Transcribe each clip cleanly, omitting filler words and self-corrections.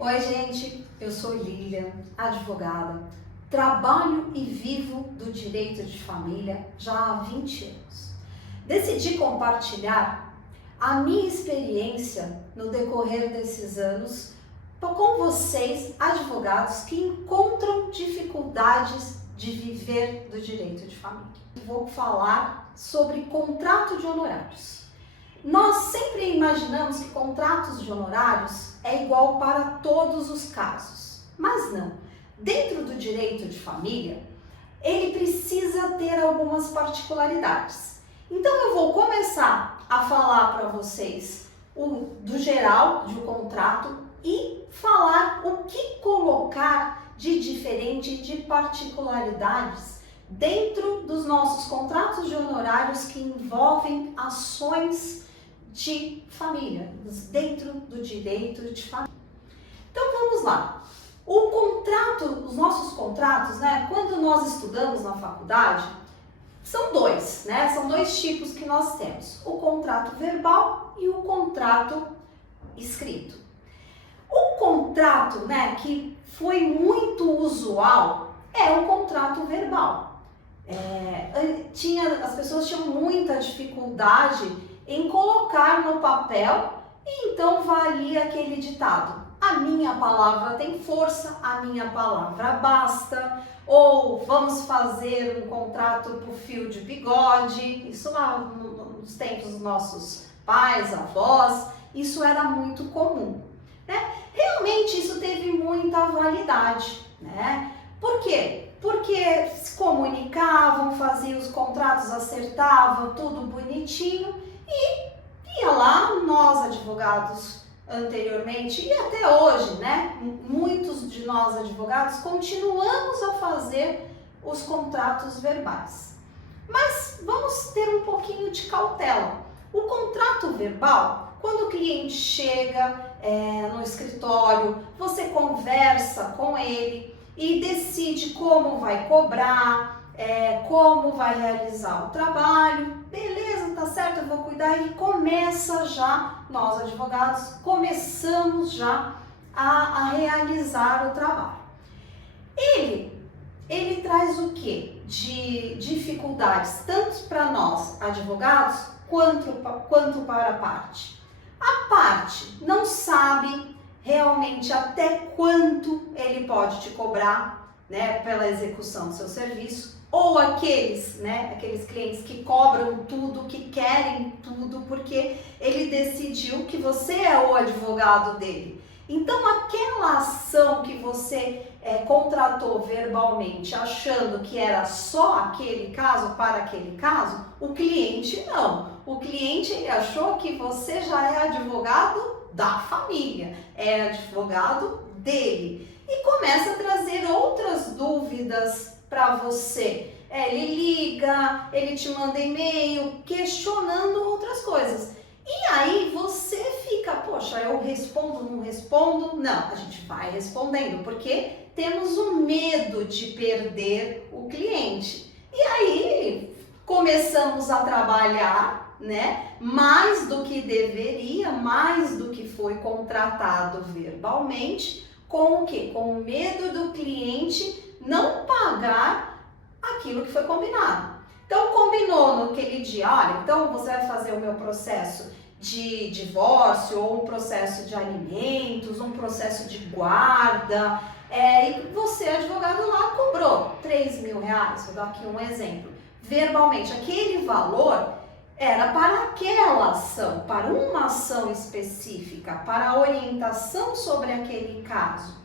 Oi, gente, eu sou Lilian, advogada, trabalho e vivo do direito de família já há 20 anos. Decidi compartilhar a minha experiência no decorrer desses anos com vocês, advogados que encontram dificuldades de viver do direito de família. Vou falar sobre contrato de honorários. Nós sempre imaginamos que contratos de honorários é igual para todos os casos, mas não. Dentro do direito de família, ele precisa ter algumas particularidades. Então eu vou começar a falar para vocês do geral de um contrato e falar o que colocar de diferente, de particularidades dentro dos nossos contratos de honorários que envolvem ações de família, dentro do direito de família. Então vamos lá. Os nossos contratos, quando nós estudamos na faculdade, são dois, São dois tipos que nós temos: o contrato verbal e o contrato escrito. O contrato, que foi muito usual é o contrato verbal. As pessoas tinham muita dificuldade em colocar no papel, e então valia aquele ditado: a minha palavra tem força, a minha palavra basta, ou vamos fazer um contrato por fio de bigode. Isso lá nos tempos dos nossos pais, avós, isso era muito comum, Realmente isso teve muita validade, Por quê? Porque se comunicavam, faziam os contratos, acertavam, tudo bonitinho, e ia lá, nós advogados anteriormente e até hoje, muitos de nós advogados continuamos a fazer os contratos verbais. Mas vamos ter um pouquinho de cautela. O contrato verbal, quando o cliente chega no escritório, você conversa com ele e decide como vai cobrar, como vai realizar o trabalho. Beleza, tá certo, eu vou cuidar, e começa já, nós advogados, começamos já a realizar o trabalho. Ele traz o quê? De dificuldades, tanto para nós advogados, quanto para a parte. A parte não sabe realmente até quanto ele pode te cobrar, pela execução do seu serviço, ou aqueles clientes que cobram tudo, que querem tudo, porque ele decidiu que você é o advogado dele. Então aquela ação que você contratou verbalmente, achando que era só aquele caso, para aquele caso, o cliente não. O cliente, ele achou que você já é advogado da família, é advogado dele, e começa a trazer outras dúvidas para você. Ele liga, ele te manda e-mail questionando outras coisas. E aí você fica, poxa, eu respondo, não respondo? Não, a gente vai respondendo, porque temos o medo de perder o cliente. E aí começamos a trabalhar, mais do que deveria, mais do que foi contratado verbalmente, com o quê? Com o medo do cliente não pagar aquilo que foi combinado. Então combinou naquele dia: olha, então você vai fazer o meu processo de divórcio, ou um processo de alimentos, um processo de guarda, e você, advogado, lá cobrou R$3.000, vou dar aqui um exemplo, verbalmente. Aquele valor era para aquela ação, para uma ação específica, para a orientação sobre aquele caso.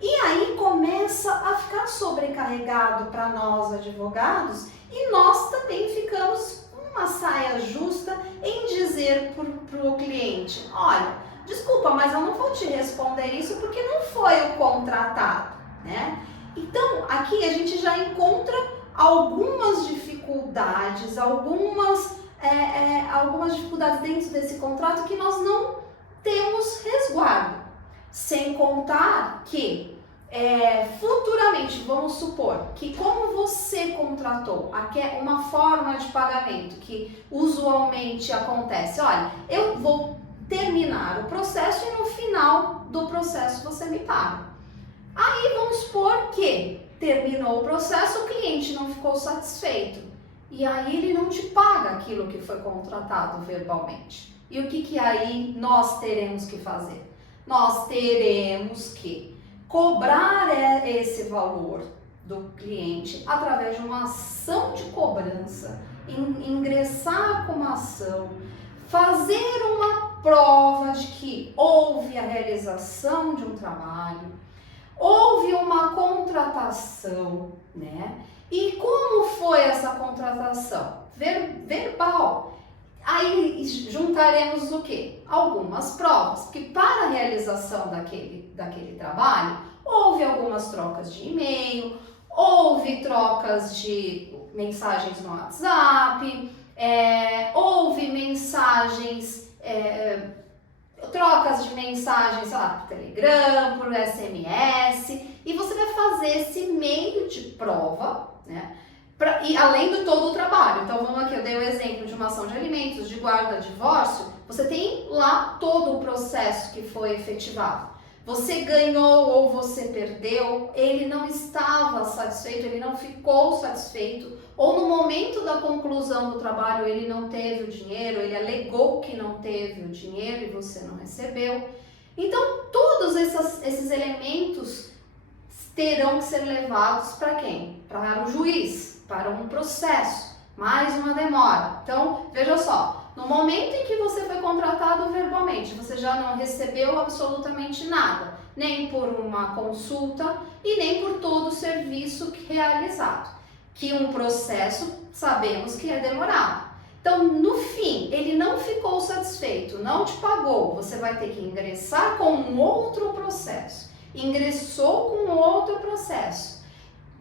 E aí começa a ficar sobrecarregado para nós advogados, e nós também ficamos uma saia justa em dizer para o cliente: olha, desculpa, mas eu não vou te responder isso porque não foi o contratado, Então aqui a gente já encontra algumas dificuldades, algumas dificuldades dentro desse contrato que nós não temos resguardo. Sem contar que futuramente, vamos supor que, como você contratou uma forma de pagamento que usualmente acontece: olha, eu vou terminar o processo e no final do processo você me paga. Aí vamos supor que terminou o processo, o cliente não ficou satisfeito. E aí ele não te paga aquilo que foi contratado verbalmente. E o que aí nós teremos que fazer? Nós teremos que cobrar esse valor do cliente através de uma ação de cobrança, ingressar com uma ação, fazer uma prova de que houve a realização de um trabalho, houve uma contratação, né? E como foi essa contratação? Verbal. Aí juntaremos o quê? Algumas provas, porque para a realização daquele trabalho, houve algumas trocas de e-mail, houve trocas de mensagens no WhatsApp, houve mensagens, trocas de mensagens, sei lá, por Telegram, por SMS, e você vai fazer esse meio de prova, né? E além do todo o trabalho. Então vamos aqui, eu dei o exemplo de uma ação de alimentos, de guarda, divórcio, você tem lá todo o processo que foi efetivado. Você ganhou ou você perdeu, ele não estava satisfeito, ele não ficou satisfeito, ou no momento da conclusão do trabalho ele não teve o dinheiro, ele alegou que não teve o dinheiro e você não recebeu. Então todos esses elementos terão que ser levados para quem? Para o juiz, para um processo, mais uma demora. Então veja só, no momento em que você foi contratado verbalmente, você já não recebeu absolutamente nada, nem por uma consulta e nem por todo o serviço realizado, que um processo sabemos que é demorado. Então, no fim, ele não ficou satisfeito, não te pagou, você vai ter que ingressar com um outro processo. Ingressou com outro processo.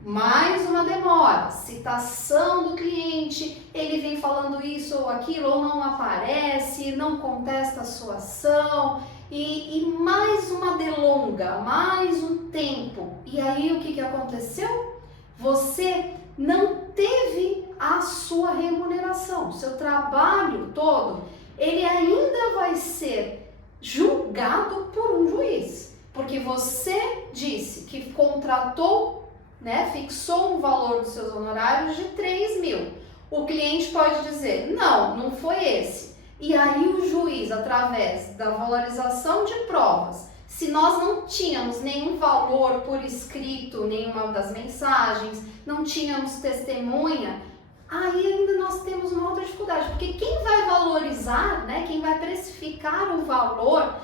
Mais uma demora, citação do cliente, ele vem falando isso ou aquilo, ou não aparece, não contesta a sua ação, e mais uma delonga, mais um tempo. E aí o que aconteceu? Você não teve a sua remuneração, seu trabalho todo, ele ainda vai ser julgado por um juiz, porque você disse que contratou, né, fixou um valor dos seus honorários de 3.000. O cliente pode dizer, não foi esse. E aí o juiz, através da valorização de provas, se nós não tínhamos nenhum valor por escrito, nenhuma das mensagens, não tínhamos testemunha, aí ainda nós temos uma outra dificuldade, porque quem vai valorizar, né, quem vai precificar o valor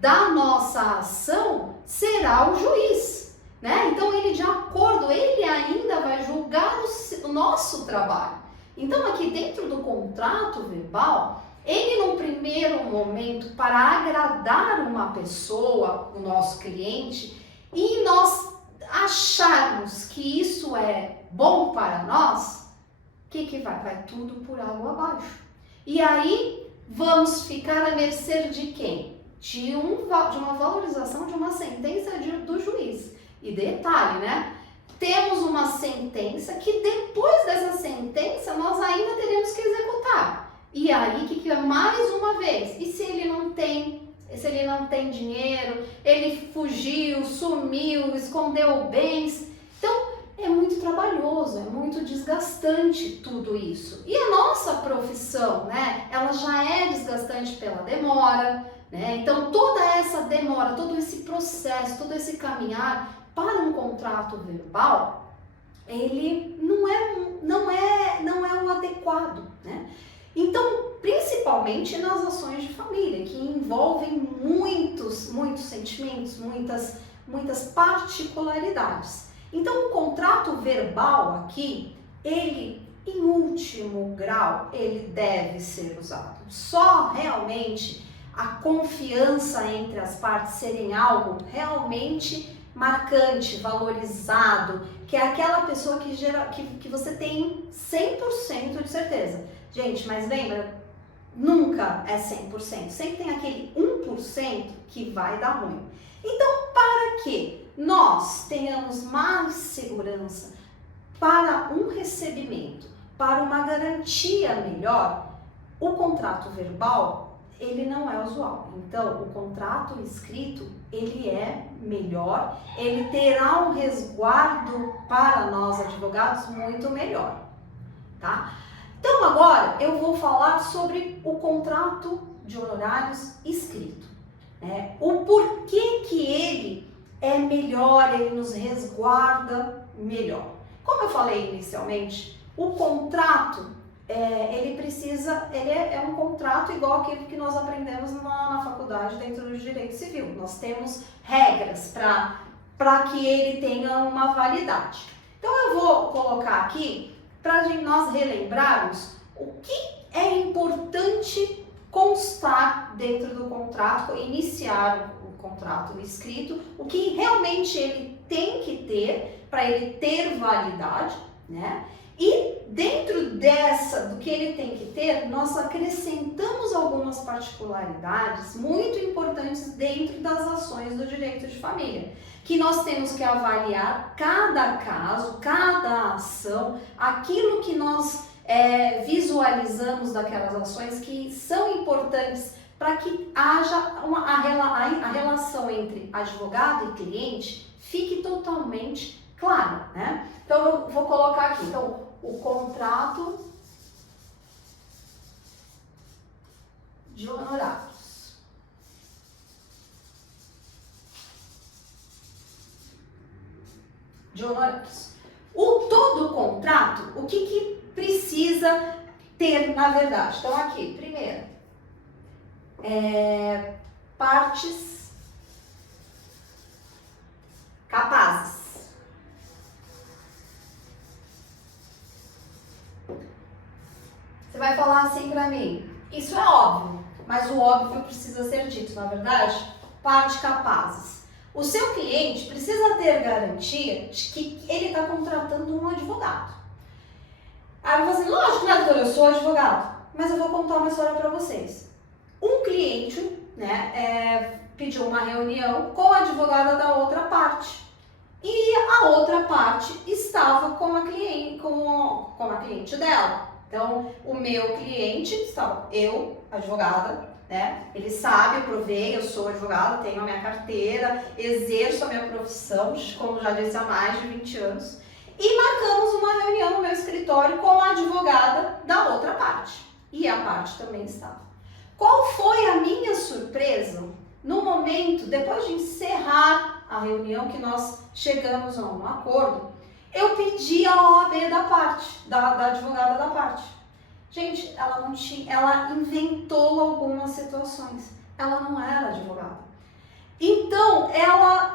da nossa ação será o juiz. Né? Então ele, de acordo, ele ainda vai julgar o nosso trabalho. Então aqui dentro do contrato verbal, ele num primeiro momento, para agradar uma pessoa, o nosso cliente, e nós acharmos que isso é bom para nós, o que vai? Vai tudo por água abaixo. E aí vamos ficar à mercê de quem? De uma valorização de uma sentença do juiz. E detalhe, né? Temos uma sentença que depois dessa sentença nós ainda teremos que executar. E aí, que é mais uma vez? E se ele não tem dinheiro, ele fugiu, sumiu, escondeu bens? Então, é muito trabalhoso, é muito desgastante tudo isso. E a nossa profissão, né? Ela já é desgastante pela demora, né? Então, toda essa demora, todo esse processo, todo esse caminhar para um contrato verbal, ele não é o adequado, né? Então, principalmente nas ações de família, que envolvem muitos sentimentos, muitas particularidades. Então, o contrato verbal aqui, ele, em último grau, ele deve ser usado. Só realmente a confiança entre as partes serem algo realmente marcante, valorizado, que é aquela pessoa que você tem 100% de certeza. Gente, mas lembra, nunca é 100%, sempre tem aquele 1% que vai dar ruim. Então, para que nós tenhamos mais segurança para um recebimento, para uma garantia melhor, o contrato verbal ele não é usual. Então, o contrato escrito, ele é melhor, ele terá um resguardo para nós advogados muito melhor, tá? Então, agora eu vou falar sobre o contrato de honorários escrito, né? O porquê que ele é melhor, ele nos resguarda melhor. Como eu falei inicialmente, o contrato ele é um contrato igual aquele que nós aprendemos na faculdade dentro do direito civil. Nós temos regras para que ele tenha uma validade. Então eu vou colocar aqui para nós relembrarmos o que é importante constar dentro do contrato, iniciar o contrato escrito, o que realmente ele tem que ter para ele ter validade, né? E dentro do que ele tem que ter, nós acrescentamos algumas particularidades muito importantes dentro das ações do direito de família, que nós temos que avaliar cada caso, cada ação, aquilo que nós visualizamos daquelas ações que são importantes para que haja a relação entre advogado e cliente fique totalmente clara, né? Então eu vou colocar aqui, então, o contrato de honorários. Todo o contrato, o que precisa ter, na verdade? Então aqui, primeiro, partes capazes. Você vai falar assim pra mim, isso é óbvio, mas o óbvio precisa ser dito, na verdade? Parte capazes. O seu cliente precisa ter garantia de que ele está contratando um advogado. Aí eu vou assim, lógico, né, doutor, eu sou advogado, mas eu vou contar uma história para vocês. Um cliente, né, pediu uma reunião com a advogada da outra parte. E a outra parte estava com a cliente dela. Então, o meu cliente, eu, advogada, né? Ele sabe, eu provei, eu sou advogada, tenho a minha carteira, exerço a minha profissão, como já disse, há mais de 20 anos. E marcamos uma reunião no meu escritório com a advogada da outra parte. E a parte também estava. Qual foi a minha surpresa no momento, depois de encerrar a reunião, que nós chegamos a um acordo? Eu pedi a OAB da parte, da advogada da parte. Gente, ela não tinha, ela inventou algumas situações. Ela não era advogada. Então, ela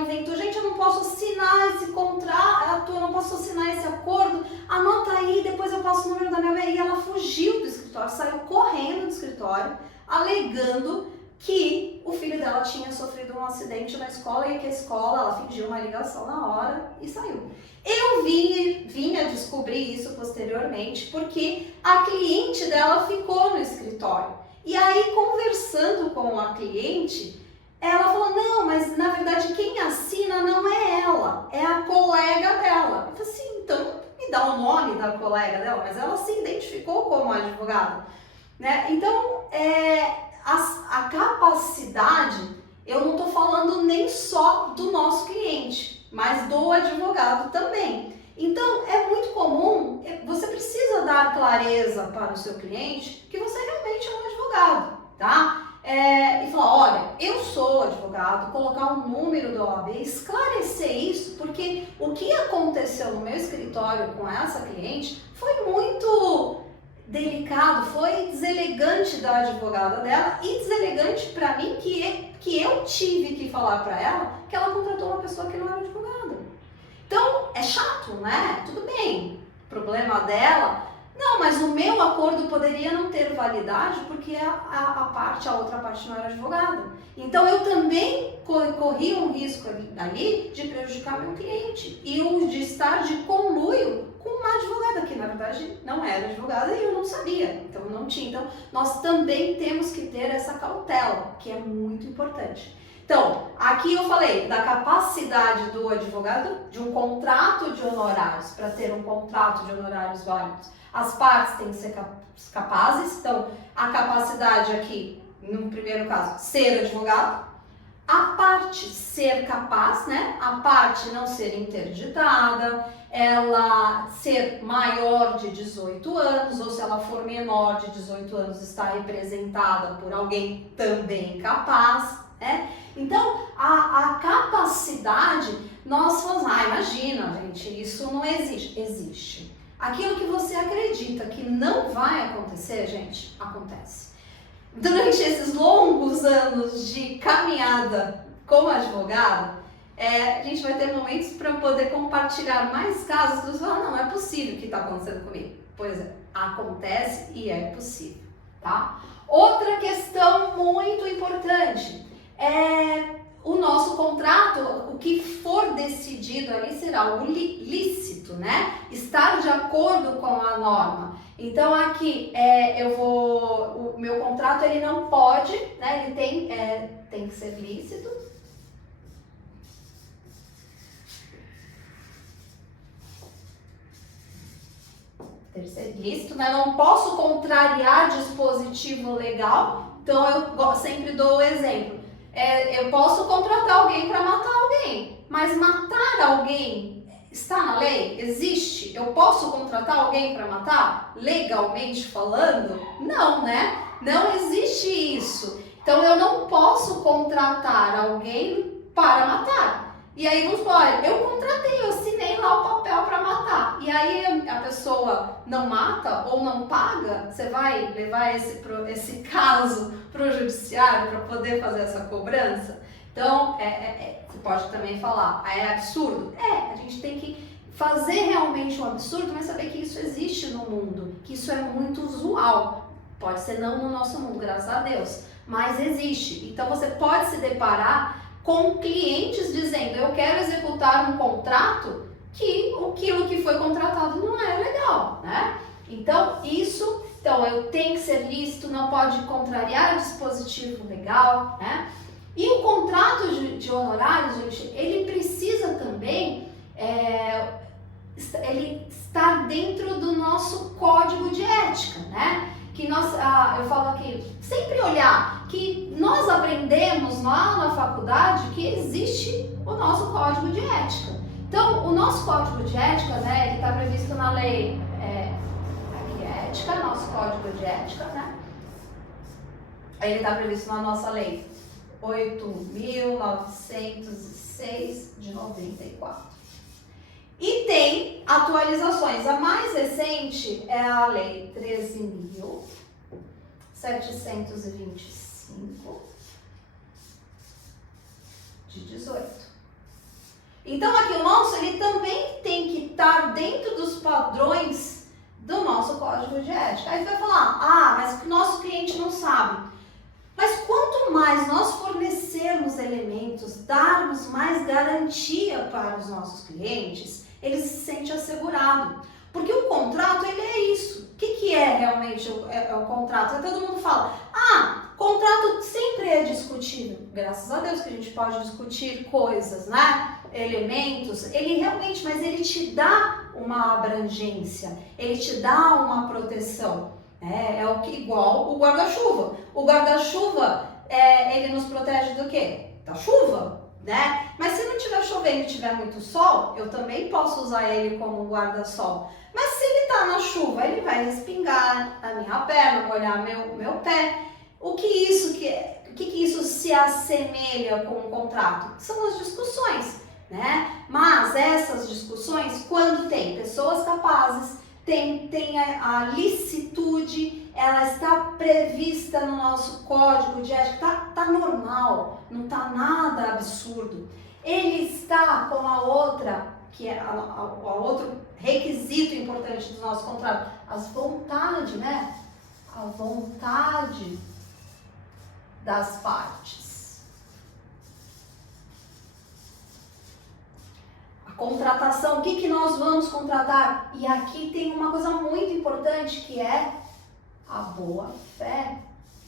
inventou, gente, eu não posso assinar esse contrato, eu não posso assinar esse acordo, anota aí, depois eu passo o número da minha... E ela fugiu do escritório, saiu correndo do escritório, alegando que o filho dela tinha sofrido um acidente na escola e que a escola, ela fingiu uma ligação na hora e saiu. Eu vim a descobrir isso posteriormente porque a cliente dela ficou no escritório. E aí, conversando com a cliente, ela falou, não, mas na verdade quem assina não é ela, é a colega dela. Eu falei assim, então me dá o nome da colega dela, mas ela se identificou como advogada, né? Então, a capacidade, eu não estou falando nem só do nosso cliente, mas do advogado também. Então, é muito comum, você precisa dar clareza para o seu cliente que você realmente é um advogado, tá? E falar, olha, eu sou advogado, colocar o número da OAB, esclarecer isso, porque o que aconteceu no meu escritório com essa cliente foi muito delicado, foi deselegante da advogada dela e deselegante para mim que eu tive que falar para ela que ela contratou uma pessoa que não era advogada. Então, é chato, né? Tudo bem, problema dela. Não, mas o meu acordo poderia não ter validade porque a outra parte não era advogada. Então, eu também corri um risco ali de prejudicar meu cliente e de estar de conluio com uma advogada que, na verdade, não era advogada e eu não sabia. Então, não tinha. Então, nós também temos que ter essa cautela, que é muito importante. Então, aqui eu falei da capacidade do advogado de um contrato de honorários, para ter um contrato de honorários válidos. As partes têm que ser capazes, então a capacidade aqui, no primeiro caso, ser advogado, a parte ser capaz, né? A parte não ser interditada, ela ser maior de 18 anos, ou se ela for menor de 18 anos, está representada por alguém também capaz, né? Então, a capacidade, nós falamos, imagina, gente, isso não existe. Existe. Aquilo que você acredita que não vai acontecer, gente, acontece. Durante esses longos anos de caminhada como advogado, a gente vai ter momentos para poder compartilhar mais casos dos falar, não é possível o que está acontecendo comigo. Pois é, acontece e é possível, tá? Outra questão muito importante é o nosso contrato, o que for decidido ali será o lícito, né? Estar de acordo com a norma. Então aqui o meu contrato ele não pode, né? Ele tem que ser lícito. Tem que ser lícito, né? Não posso contrariar dispositivo legal. Então eu sempre dou o exemplo. Eu posso contratar alguém para matar alguém, mas matar alguém está na lei? Existe? Eu posso contratar alguém para matar? Legalmente falando? Não, né? Não existe isso. Então eu não posso contratar alguém para matar. E aí vamos falar, eu contratei, eu assinei lá o papel para matar. E aí a pessoa não mata ou não paga, você vai levar esse caso para o judiciário para poder fazer essa cobrança? Então, você pode também falar, é absurdo? A gente tem que fazer realmente um absurdo, mas saber que isso existe no mundo, que isso é muito usual. Pode ser não no nosso mundo, graças a Deus, mas existe. Então você pode se deparar com clientes dizendo, eu quero executar um contrato que aquilo que foi contratado não é legal, né? Então eu tenho que ser lícito, não pode contrariar o dispositivo legal, né? E o contrato de honorários, gente, ele precisa também ele estar dentro do nosso código de ética, né? Que eu falo aqui, sempre olhar que nós aprendemos lá na faculdade que existe o nosso código de ética. Então, o nosso código de ética, né, ele está previsto na lei aqui é ética, nosso código de ética, né? Ele está previsto na nossa lei 8.906 de 94. E tem atualizações. A mais recente é a Lei 13.725 de 18. Então aqui o nosso, ele também tem que estar dentro dos padrões do nosso código de ética. Aí você vai falar, mas o nosso cliente não sabe. Mas quanto mais nós fornecermos elementos, darmos mais garantia para os nossos clientes, ele se sente assegurado. Porque o contrato, ele é isso. O que é realmente o contrato? Aí todo mundo fala, contrato sempre é discutível. Graças a Deus que a gente pode discutir coisas, né? Elementos, ele realmente, mas ele te dá uma abrangência, ele te dá uma proteção. Igual o guarda-chuva. O guarda-chuva, ele nos protege do quê? Da chuva, né? Mas se não tiver chovendo e tiver muito sol, eu também posso usar ele como guarda-sol. Mas se ele tá na chuva, ele vai respingar a minha perna, molhar meu pé. O que isso se assemelha com o contrato? São as discussões, né? Mas essas discussões, quando tem pessoas capazes, tem a licitude, ela está prevista no nosso código de ética, tá normal, não tá nada absurdo. Ele está com a outra, que é o outro requisito importante do nosso contrato, as vontades, né? A vontade das partes. Contratação, o que nós vamos contratar? E aqui tem uma coisa muito importante que é a boa fé.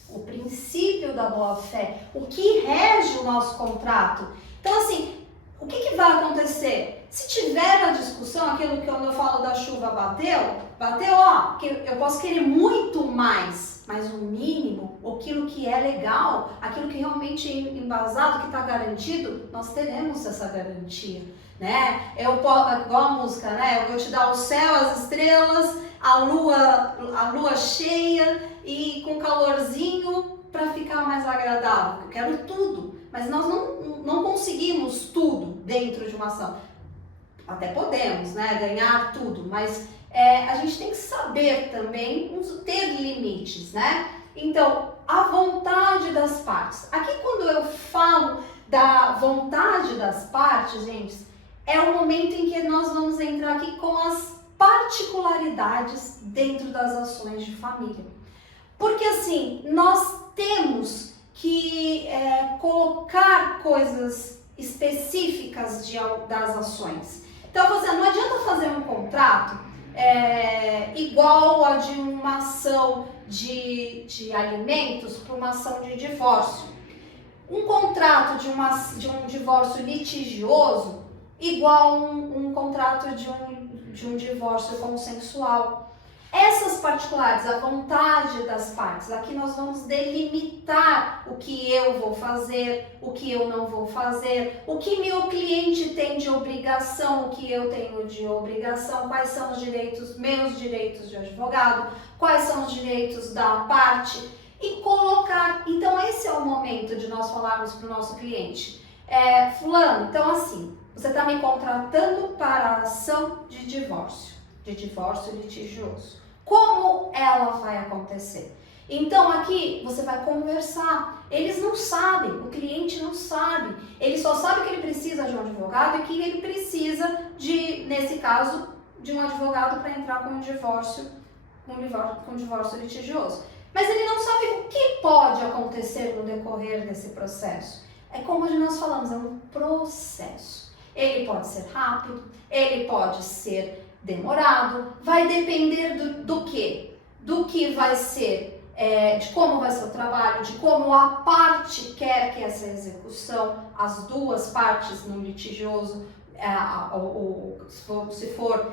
o princípio da boa-fé, o que rege o nosso contrato. Então, assim, o que vai acontecer? Se tiver a discussão, aquilo que quando eu falo da chuva bateu, ó, que eu posso querer muito mais, mas o mínimo, aquilo que é legal, aquilo que realmente é embasado, que está garantido, nós teremos essa garantia, né? Igual a música, né? Eu vou te dar o céu, as estrelas, a lua cheia e com calorzinho para ficar mais agradável. Eu quero tudo, mas nós não conseguimos tudo dentro de uma ação. Até podemos, né, ganhar tudo, mas a gente tem que saber também ter limites, né? Então, a vontade das partes. Aqui, quando eu falo da vontade das partes, gente, é o momento em que nós vamos entrar aqui com as particularidades dentro das ações de família. Porque, assim, nós temos que colocar coisas específicas das ações. Então, não adianta fazer um contrato igual a de uma ação de alimentos para uma ação de divórcio. Um contrato de um divórcio litigioso igual um contrato de um divórcio consensual. Essas particularidades, a vontade das partes, aqui nós vamos delimitar o que eu vou fazer, o que eu não vou fazer, o que meu cliente tem de obrigação, o que eu tenho de obrigação, quais são os direitos, meus direitos de advogado, quais são os direitos da parte e colocar. Então esse é o momento de nós falarmos para o nosso cliente. Fulano, então assim, você está me contratando para a ação de divórcio litigioso. Como ela vai acontecer? Então aqui você vai conversar. Eles não sabem, o cliente não sabe. Ele só sabe que ele precisa de um advogado e que ele precisa nesse caso, de um advogado para entrar com um divórcio litigioso. Mas ele não sabe o que pode acontecer no decorrer desse processo. É como nós falamos, é um processo. Ele pode ser rápido, ele pode ser demorado, vai depender do quê? Do que vai ser, de como vai ser o trabalho, de como a parte quer que essa execução, as duas partes no litigioso, se for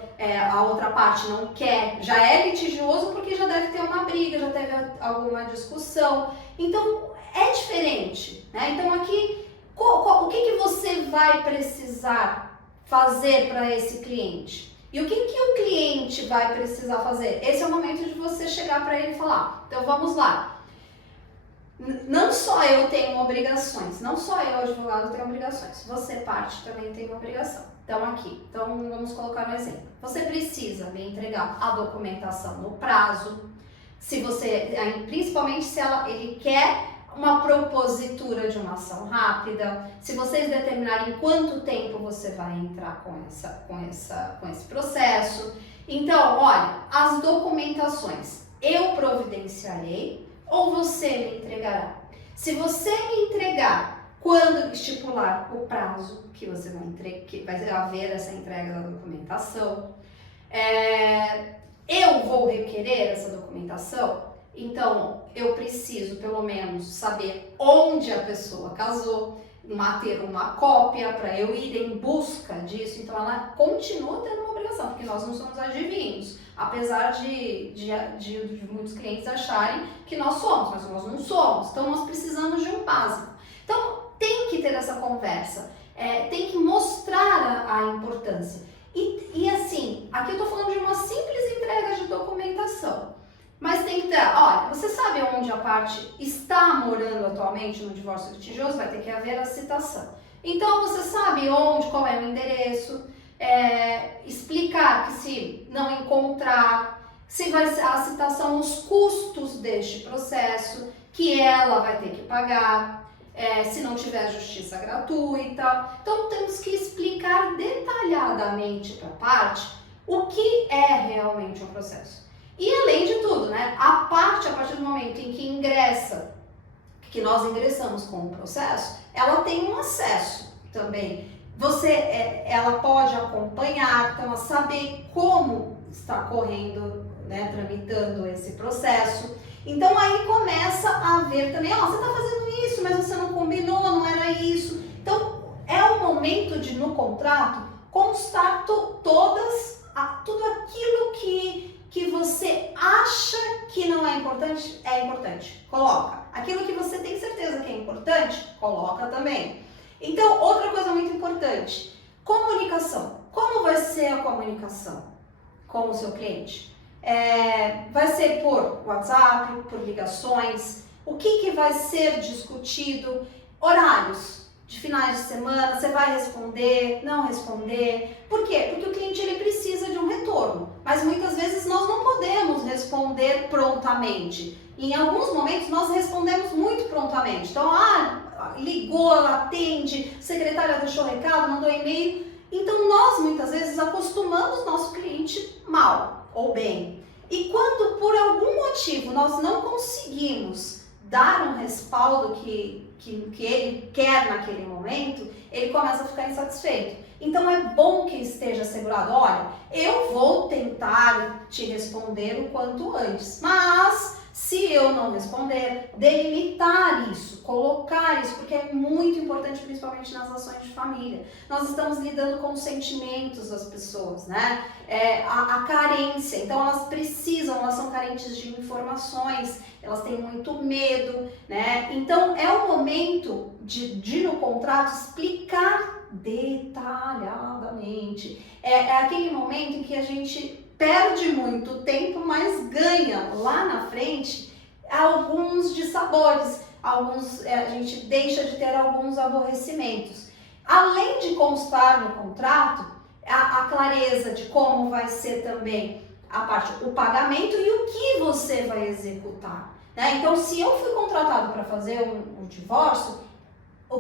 a outra parte não quer, já é litigioso porque já deve ter uma briga, já teve alguma discussão, então é diferente, né? Então aqui, o que você vai precisar fazer para esse cliente? E o que o cliente vai precisar fazer? Esse é o momento de você chegar para ele e falar, então vamos lá. Não só eu tenho obrigações, não só eu, advogado, tenho obrigações. Você, parte, também tem obrigação. Então aqui, vamos colocar um exemplo. Você precisa me entregar a documentação no prazo, principalmente se ele quer uma propositura de uma ação rápida, se vocês determinarem quanto tempo você vai entrar com esse processo. Então, olha, as documentações eu providenciarei ou você me entregará. Se você me entregar quando estipular o prazo que você que vai haver essa entrega da documentação, eu vou requerer essa documentação. Então, eu preciso, pelo menos, saber onde a pessoa casou, ter uma cópia para eu ir em busca disso. Então, ela continua tendo uma obrigação, porque nós não somos adivinhos. Apesar de muitos clientes acharem que nós somos, mas nós não somos. Então, nós precisamos de um básico. Então, tem que ter essa conversa, tem que mostrar a importância. E assim, aqui eu estou falando de uma simples entrega de documentação. Mas tem que ter, olha, você sabe onde a parte está morando atualmente no divórcio litigioso? Vai ter que haver a citação. Então, você sabe qual é o endereço, explicar que se não encontrar, se vai ser a citação nos custos deste processo, que ela vai ter que pagar, se não tiver justiça gratuita. Então, temos que explicar detalhadamente para a parte o que é realmente o processo. E além de tudo, né, a partir do momento em que nós ingressamos com o processo, ela tem um acesso também. Ela pode acompanhar, então, saber como está correndo, né, tramitando esse processo. Então aí começa a haver também, ó, você está fazendo isso, mas você não combinou, não era isso. Então é o momento de no contrato constar tudo aquilo que você acha que não é importante, coloca. Aquilo que você tem certeza que é importante, coloca também. Então, outra coisa muito importante, comunicação. Como vai ser a comunicação com o seu cliente? Vai ser por WhatsApp, por ligações, o que vai ser discutido, horários. De finais de semana, você vai responder, não responder. Por quê? Porque o cliente ele precisa de um retorno, mas muitas vezes nós não podemos responder prontamente. Em alguns momentos nós respondemos muito prontamente. Então, ligou, atende, secretária deixou recado, mandou e-mail. Então nós muitas vezes acostumamos nosso cliente mal ou bem. E quando por algum motivo nós não conseguimos dar um respaldo que ele quer naquele momento, ele começa a ficar insatisfeito. Então é bom que esteja assegurado, olha, eu vou tentar te responder o quanto antes, mas se eu não responder, delimitar isso, colocar isso, porque é muito importante, principalmente nas ações de família. Nós estamos lidando com os sentimentos das pessoas, né? A carência, então elas são carentes de informações, elas têm muito medo, né? Então é o momento de no contrato explicar detalhadamente. É aquele momento em que a gente perde muito tempo, mas ganha lá na frente alguns dissabores, a gente deixa de ter alguns aborrecimentos. Além de constar no contrato, a clareza de como vai ser também o pagamento e o que você vai executar. Né? Então, se eu fui contratado para fazer um divórcio, o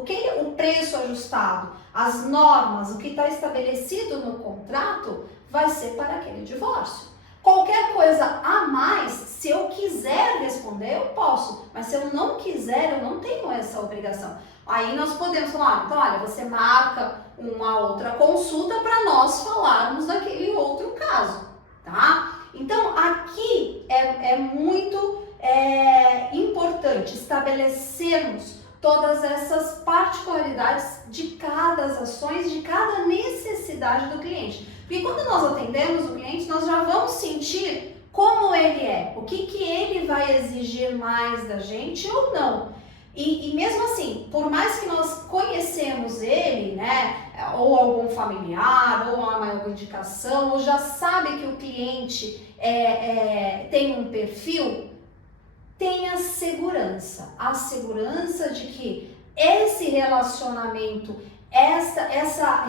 preço ajustado, as normas, o que está estabelecido no contrato, vai ser para aquele divórcio. Qualquer coisa a mais, se eu quiser responder, eu posso, mas se eu não quiser, eu não tenho essa obrigação. Aí nós podemos falar, então olha, você marca uma outra consulta para nós falarmos daquele outro caso, tá? Então aqui é muito importante estabelecermos todas essas particularidades de cada ações, de cada necessidade do cliente. Porque quando nós atendemos o cliente, nós já vamos sentir como ele é, o que ele vai exigir mais da gente ou não. E mesmo assim, por mais que nós conhecemos ele, né, ou algum familiar, ou uma indicação, ou já sabe que o cliente tem um perfil, tenha segurança, a segurança de que esse relacionamento,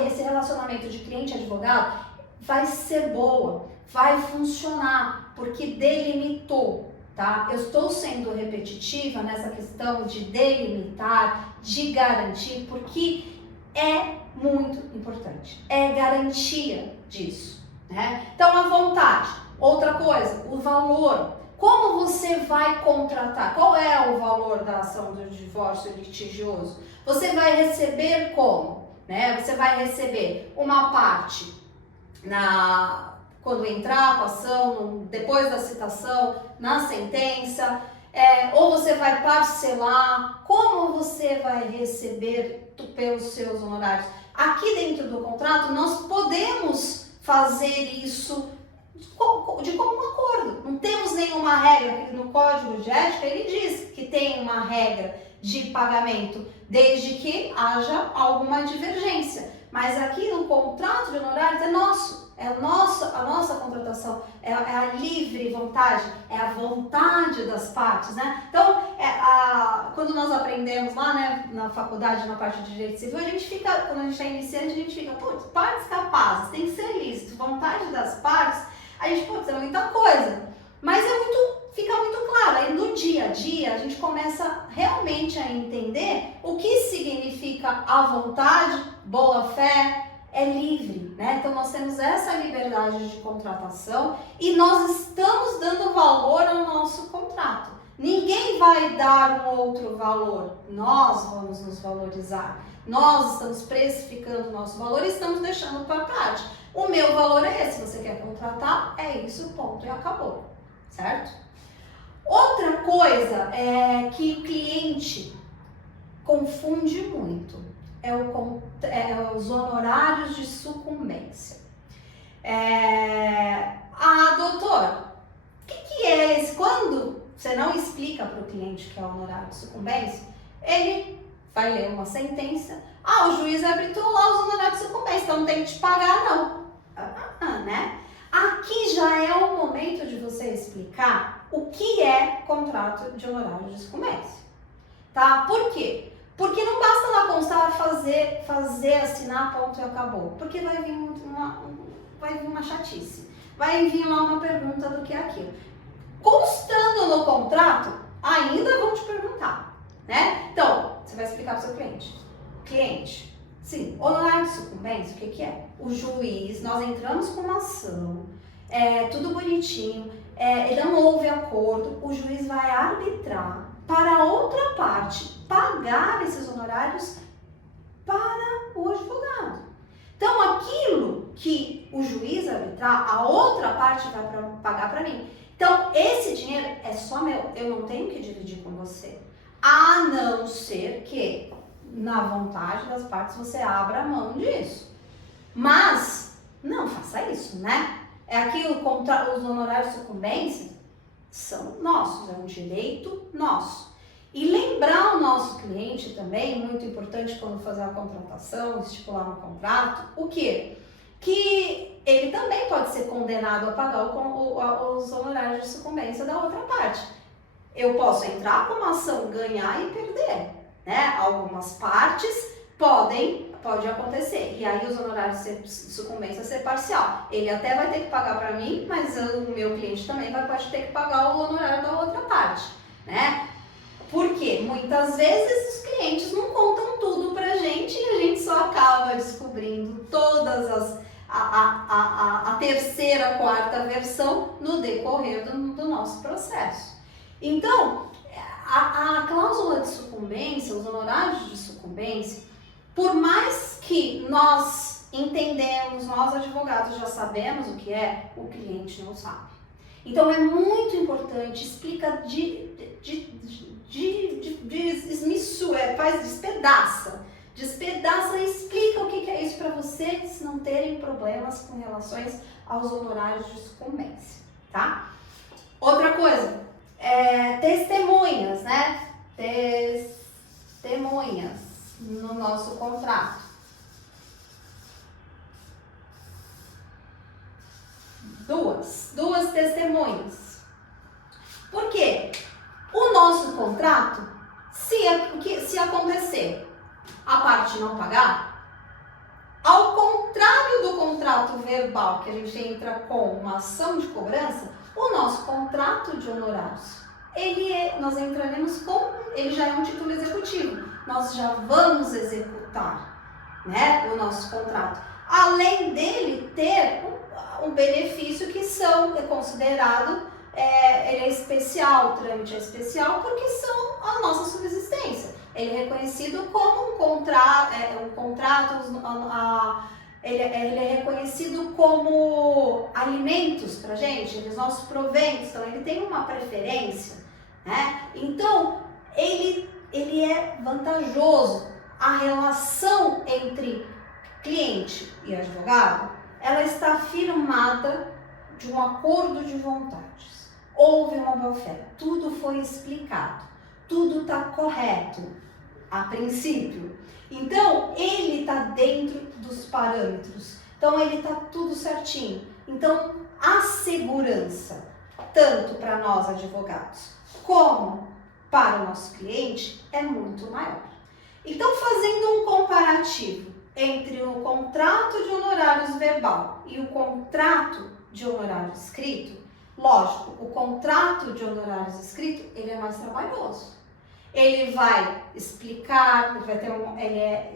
esse relacionamento de cliente-advogado vai ser boa, vai funcionar, porque delimitou, tá? Eu estou sendo repetitiva nessa questão de delimitar, de garantir, porque é muito importante, é garantia disso, né? Então a vontade, outra coisa, o valor. Como você vai contratar? Qual é o valor da ação do divórcio litigioso? Você vai receber como? Né? Você vai receber uma parte quando entrar com a ação, depois da citação, na sentença, ou você vai parcelar? Como você vai receber pelos seus honorários? Aqui dentro do contrato nós podemos fazer isso de comum acordo. Não temos nenhuma regra, porque no Código de Ética ele diz que tem uma regra de pagamento, desde que haja alguma divergência. Mas aqui no contrato de honorários é nosso, a nossa contratação, é a livre vontade, é a vontade das partes, né? Então, quando nós aprendemos lá, né, na faculdade, na parte de direito civil, a gente fica, quando a gente está iniciante, a gente fica, putz, partes capazes, tem que ser lícito, vontade das partes, a gente pode ser muita coisa, mas fica muito claro. Aí no dia a dia a gente começa realmente a entender o que significa a vontade, boa fé, é livre, né? Então nós temos essa liberdade de contratação e nós estamos dando valor ao nosso contrato. Ninguém vai dar um outro valor, nós vamos nos valorizar. Nós estamos precificando o nosso valor e estamos deixando para parte. O meu valor é esse, você quer contratar, é isso, ponto, e acabou, certo? Outra coisa é que cliente confunde muito os honorários de sucumbência. Doutor, o que é esse? Quando você não explica para o cliente que é o honorário de sucumbência, ele vai ler uma sentença. O juiz arbitrou lá os honorários de sucumbência, então não tem que te pagar, não. Né? Aqui já é o momento de você explicar o que é contrato de honorário de sucumbência. Tá? Por quê? Porque não basta lá constar, fazer, assinar, ponto e acabou. Porque vai vir uma chatice. Vai vir lá uma pergunta do que é aquilo. Constando no contrato, ainda vão te perguntar, né? Então, você vai explicar para o seu cliente. Cliente, sim, honorário de sucumbência, o que é? O juiz, nós entramos com uma ação, tudo bonitinho, não houve acordo, o juiz vai arbitrar para a outra parte pagar esses honorários para o advogado. Então, aquilo que o juiz arbitrar, a outra parte vai pagar para mim. Então, esse dinheiro é só meu, eu não tenho que dividir com você. A não ser que, na vontade das partes, você abra a mão disso. Mas, não faça isso, né? Os honorários de sucumbência são nossos, é um direito nosso. E lembrar o nosso cliente também, muito importante quando fazer a contratação, estipular no contrato, o quê? Que ele também pode ser condenado a pagar os honorários de sucumbência da outra parte. Eu posso entrar com uma ação, ganhar e perder, né? Algumas partes pode acontecer. E aí os honorários de sucumbência ser parcial. Ele até vai ter que pagar para mim, mas o meu cliente também pode ter que pagar o honorário da outra parte, né? Porque muitas vezes os clientes não contam tudo pra gente e a gente só acaba descobrindo todas a terceira, quarta versão no decorrer do nosso processo. Então, a cláusula de sucumbência, os honorários de sucumbência, por mais que nós entendemos, nós advogados já sabemos o que é, o cliente não sabe. Então é muito importante, explica despedaça e explica o que é isso para vocês não terem problemas com relações aos honorários de sucumbência, tá? Outra coisa, testemunhas, né? Testemunhas no nosso contrato. Duas testemunhas. Por quê? O nosso contrato, se acontecer a parte não pagar, ao contrário do contrato verbal, que a gente entra com uma ação de cobrança, o nosso contrato de honorários, nós entraremos ele já é um título executivo, nós já vamos executar, né, o nosso contrato, além dele ter um benefício que é considerado, ele é especial, o trâmite é especial, porque são a nossa subsistência. Ele é reconhecido como um contrato, ele é reconhecido como alimentos pra gente, os nossos proventos, então ele tem uma preferência, né? Então, ele é vantajoso. A relação entre cliente e advogado, ela está firmada de um acordo de vontades. Houve uma boa-fé, tudo foi explicado, tudo está correto a princípio. Então, ele está dentro dos parâmetros, então ele está tudo certinho. Então, a segurança, tanto para nós advogados, como para o nosso cliente, é muito maior. Então, fazendo um comparativo entre o contrato de honorários verbal e o contrato de honorários escrito, lógico, o contrato de honorários escrito, ele é mais trabalhoso. Ele vai explicar,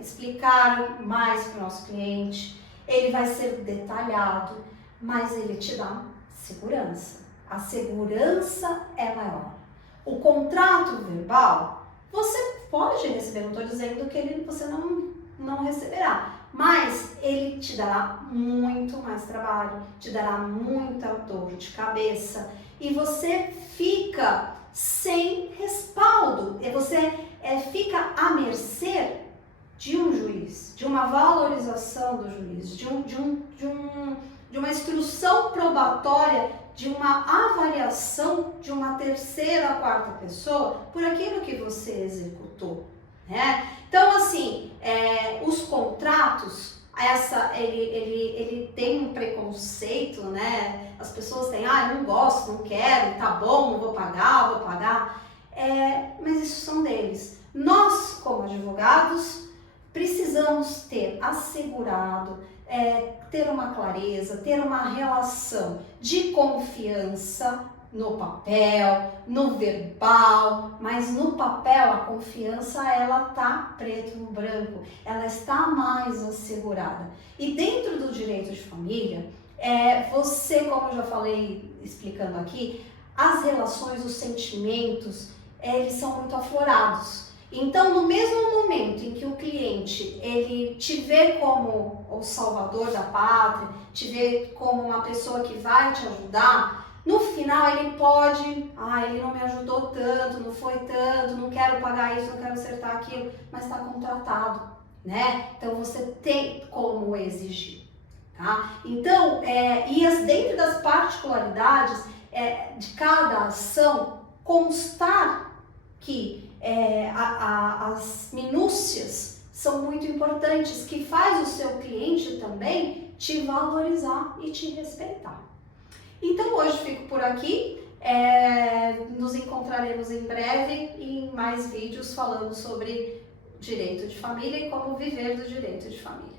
explicar mais para o nosso cliente, ele vai ser detalhado, mas ele te dá segurança. A segurança é maior. O contrato verbal, você pode receber, não estou dizendo que você não receberá, mas ele te dará muito mais trabalho, te dará muita dor de cabeça e você fica sem respaldo. E você fica à mercê de um juiz, de uma valorização do juiz, de uma instrução probatória, de uma avaliação de uma terceira, quarta pessoa por aquilo que você executou, né? Então, assim, os contratos, ele tem um preconceito, né? As pessoas têm, eu não gosto, não quero, tá bom, não vou pagar, vou pagar. Mas isso são deles. Nós, como advogados, precisamos ter assegurado, ter uma clareza, ter uma relação de confiança no papel, no verbal, mas no papel a confiança ela tá preto no branco, ela está mais assegurada. E dentro do direito de família, você, como eu já falei explicando aqui, as relações, os sentimentos, eles são muito aflorados. Então, no mesmo momento em que o cliente ele te vê como o salvador da pátria, te vê como uma pessoa que vai te ajudar, no final ele pode, ele não me ajudou tanto, não foi tanto, não quero pagar isso, não quero acertar aquilo, mas está contratado, né? Então você tem como exigir, tá? Então, dentro das particularidades de cada ação, constar que as minúcias são muito importantes, que faz o seu cliente também te valorizar e te respeitar. Então hoje fico por aqui, nos encontraremos em breve em mais vídeos falando sobre direito de família e como viver do direito de família.